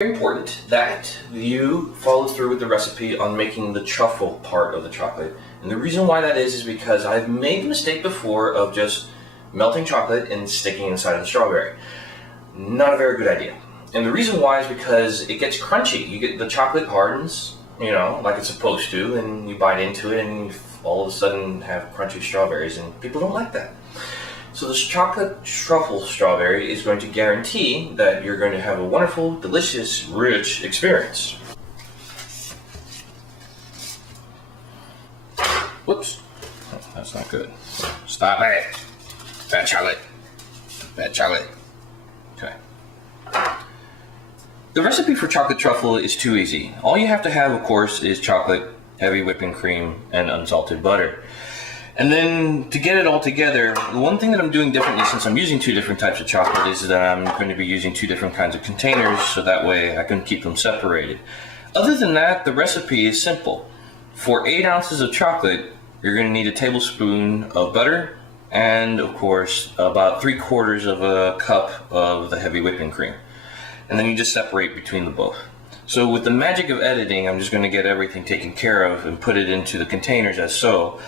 Very important that you follow through with the recipe on making the truffle part of the chocolate. And the reason why that is because I've made the mistake before of just melting chocolate and sticking inside of the strawberry. Not a very good idea. And the reason why is because it gets crunchy. You get the chocolate hardens, like it's supposed to, and you bite into it and you all of a sudden have crunchy strawberries, and people don't like that. So this chocolate truffle strawberry is going to guarantee that you're going to have a wonderful, delicious, rich experience. Whoops. Oh, that's not good. Stop it. Bad chocolate. Bad chocolate. Okay. The recipe for chocolate truffle is too easy. All you have to have, of course, is chocolate, heavy whipping cream, and unsalted butter. And then to get it all together, the one thing that I'm doing differently, since I'm using two different types of chocolate, is that I'm going to be using two different kinds of containers, so that way I can keep them separated. Other than that, the recipe is simple. For 8 ounces of chocolate, you're going to need a tablespoon of butter, and of course, about 3/4 of a cup of the heavy whipping cream. And then you just separate between the both. So with the magic of editing, I'm just going to get everything taken care of and put it into the containers as so.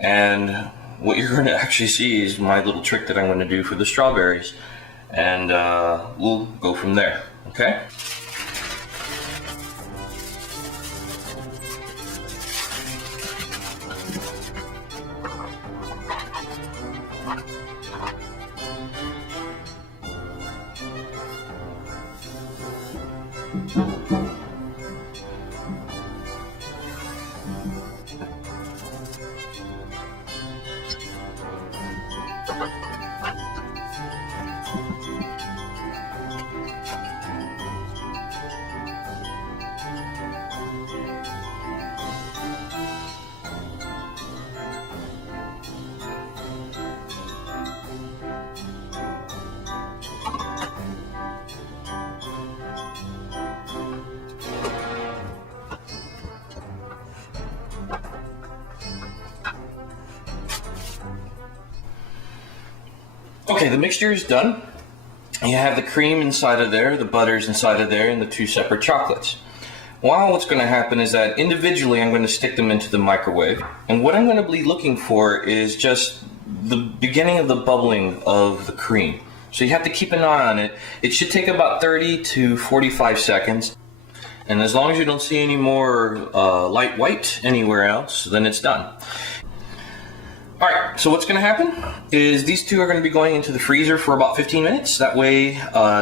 And what you're going to actually see is my little trick that I'm going to do for the strawberries, and we'll go from there, okay? Okay, the mixture is done. You have the cream inside of there, the butter's inside of there, and the two separate chocolates. Well, what's going to happen is that individually I'm going to stick them into the microwave, and what I'm going to be looking for is just the beginning of the bubbling of the cream. So you have to keep an eye on it. It should take about 30 to 45 seconds, and as long as you don't see any more light white anywhere else, then it's done. Alright, so what's going to happen is these two are going to be going into the freezer for about 15 minutes. That way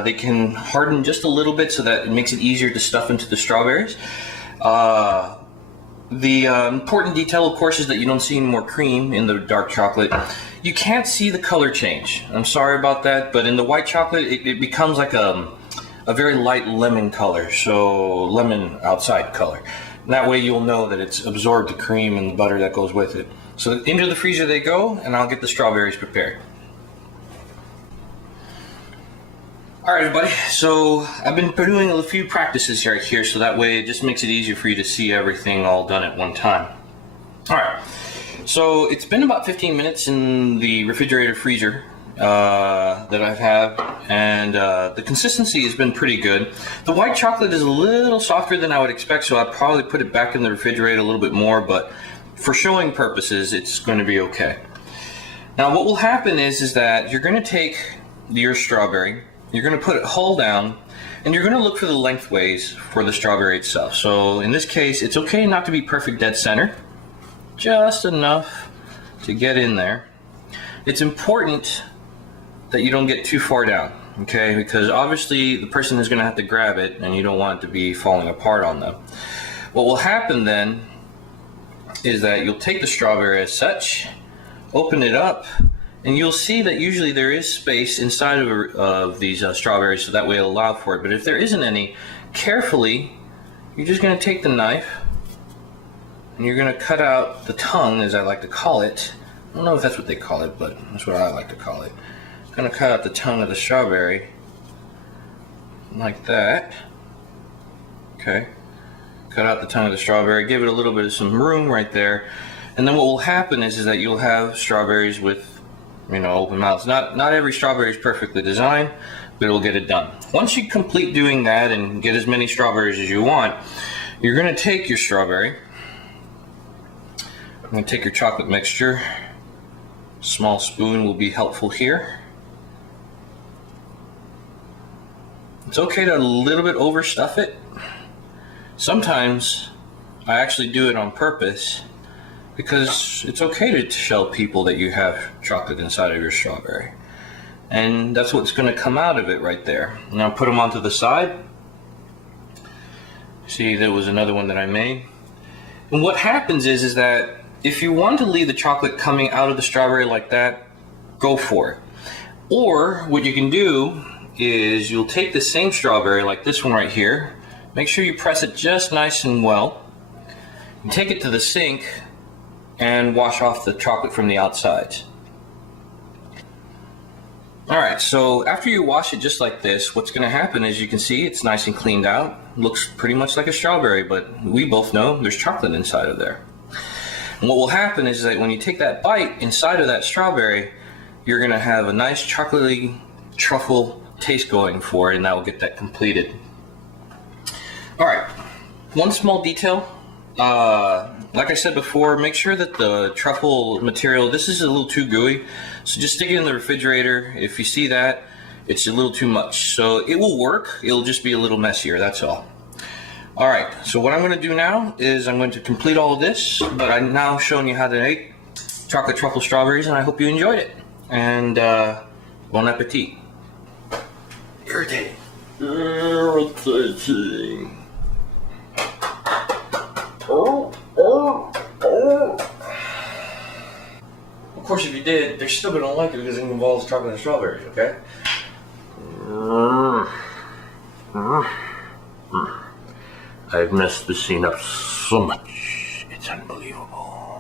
they can harden just a little bit so that it makes it easier to stuff into the strawberries. The important detail, of course, is that you don't see any more cream in the dark chocolate. You can't see the color change. I'm sorry about that, but in the white chocolate it becomes like a very light lemon color, so lemon outside color. And that way you'll know that it's absorbed the cream and the butter that goes with it. So into the freezer they go, and I'll get the strawberries prepared. Alright everybody, so I've been doing a few practices right here, so that way it just makes it easier for you to see everything all done at one time. Alright, so it's been about 15 minutes in the refrigerator freezer that I've had, and the consistency has been pretty good. The white chocolate is a little softer than I would expect, so I'll probably put it back in the refrigerator a little bit more, but for showing purposes, it's going to be okay. Now what will happen is that you're going to take your strawberry, you're going to put it hull down, and you're going to look for the lengthways for the strawberry itself. So in this case, it's okay not to be perfect dead center, just enough to get in there. It's important that you don't get too far down, okay? Because obviously the person is going to have to grab it, and you don't want it to be falling apart on them. What will happen then is that you'll take the strawberry as such, open it up, and you'll see that usually there is space inside of these strawberries, so that way it'll allow for it. But if there isn't any, carefully, you're just going to take the knife and you're going to cut out the tongue, as I like to call it. I don't know if that's what they call it, but that's what I like to call it. I'm going to cut out the tongue of the strawberry like that. Okay. Cut out the tongue of the strawberry, give it a little bit of some room right there, and then what will happen is that you'll have strawberries with, open mouths. Not every strawberry is perfectly designed, but it'll get it done. Once you complete doing that and get as many strawberries as you want, you're going to take your strawberry. I'm going to take your chocolate mixture. Small spoon will be helpful here. It's okay to a little bit overstuff it. Sometimes I actually do it on purpose because it's okay to tell people that you have chocolate inside of your strawberry. And that's what's going to come out of it right there. Now put them onto the side. See, there was another one that I made. And what happens is that if you want to leave the chocolate coming out of the strawberry like that, go for it. Or what you can do is you'll take the same strawberry like this one right here. Make sure you press it just nice and well. And take it to the sink and wash off the chocolate from the outsides. Alright, so after you wash it just like this, what's going to happen is you can see it's nice and cleaned out. Looks pretty much like a strawberry, but we both know there's chocolate inside of there. And what will happen is that when you take that bite inside of that strawberry, you're going to have a nice chocolatey truffle taste going for it, and that will get that completed. Alright, one small detail. Like I said before, make sure that the truffle material, this is a little too gooey, so just stick it in the refrigerator. If you see that, it's a little too much. So it will work, it'll just be a little messier, that's all. Alright, so what I'm going to do now is I'm going to complete all of this, but I'm now showing you how to make chocolate truffle strawberries, and I hope you enjoyed it. And bon appetit. Irritating. Irritating. Of course, if you did, they're still gonna like it because it involves chocolate and strawberries, okay? I've messed this scene up so much, it's unbelievable.